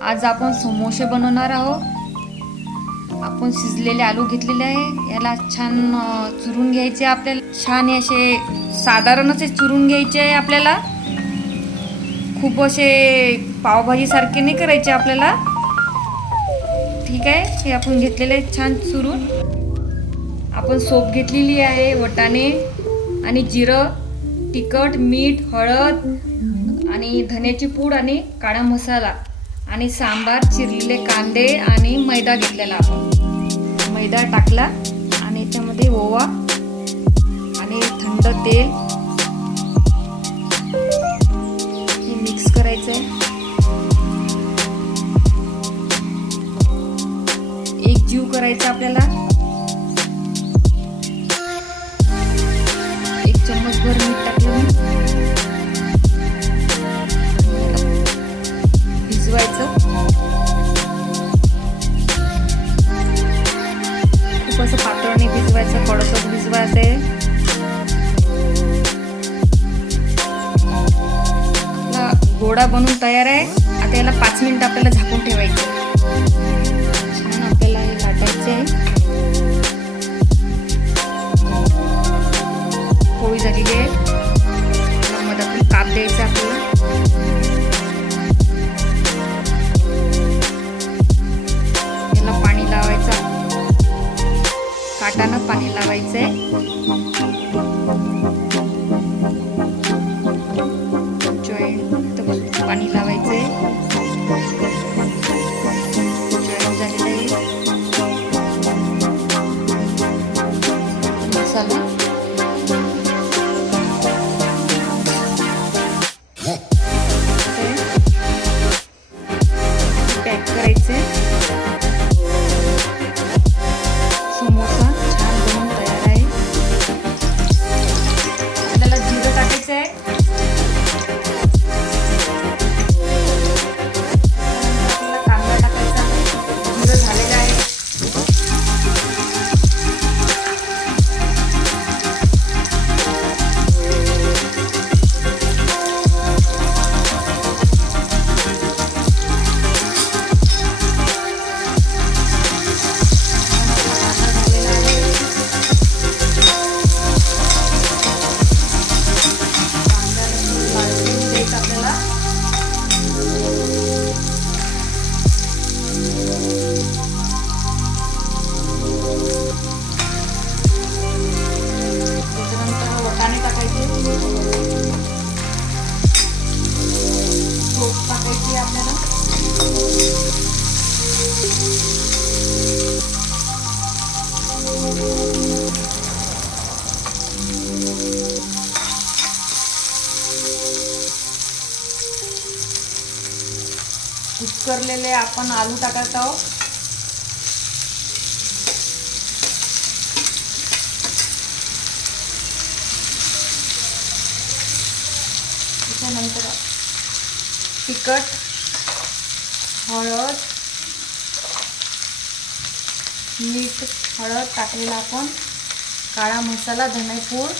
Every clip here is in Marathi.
आज आपण समोसे बनवणार आहोत। आपण शिजलेले आलू घेतलेले आहे, याला छान चुरून घ्यायचे आपल्याला। छान असे साधारण असे चुरून घ्यायचे आहे आपल्याला, खूप असे पावभाजी सारखे नाही करायचे आपल्याला। ठीक आहे, हे आपण घेतलेले छान चुरून। आपण सोप घेतलेली आहे, वटाणे आणि जिरं, तिखट, मीठ, हळद आणि धन्याची पूड आणि काळा मसाला आणि सांबार, चिरलेले कांदे आणि मैदा घेतलेला। आपण मैदा टाकला आणि त्यामध्ये ओवा आणि थंड तेल हे मिक्स करायचं आहे। एक जीव करायचा आपल्याला। एक चम्मचभर मीठ टाकलं, भिजवायचं। खूप असं पातळ नाही भिजवायचं, कडकच भिजवायचं आहे। आपला गोळा बनून तयार आहे। आता याला 5 मिनिट आपल्याला झाकून ठेवायचं। छान आपल्याला हे लाटायचं आहे। पोळी झालेली आहे, मधातून काप द्यायचा आपल्याला। याला पाणी लावायचं, काटानं पाणी लावायचंय। जॉईंट पाणी लावायचंय। जॉईंट झालेलं आहे मसाला। पॅक करायचे। समोसा छान बनून तयार आहे। आपल्याला जिरं टाकायचं आहे, आपल्याला कांदा टाकायचा। जिरं झालेलं आहे। टाकायची आपल्याला। कुस्करलेले आपण आलू टाकत आहोत। त्याच्यानंतर तिखट, हळद, मीठ, हळद टाकलेला आपण, काळा मसाला, धनेपूड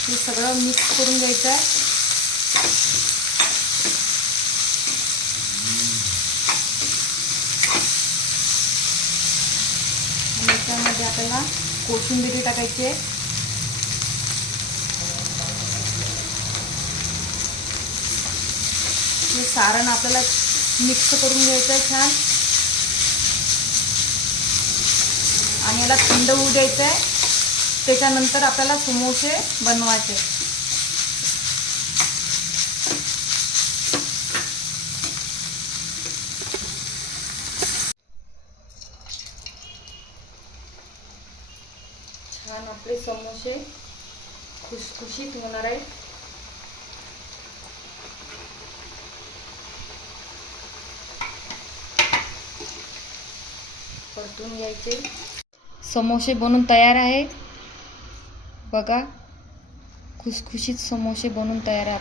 हे सगळं मिक्स करून घ्यायचं आहे। आणि त्यामध्ये आपल्याला कोशिंबीर टाकायची आहे। हे सारण आपल्याला मिक्स करून घ्यायचं आहे छान आणि याला थंड होऊ द्यायचं आहे। त्याच्यानंतर आपल्याला समोसे बनवायचे। छान आपले समोसे खुसखुशीत होणार आहेत। परतून घ्यायचे। समोसे बनून तयार आहे बघा, खुसखुशीत समोसे बनून तयार आहे।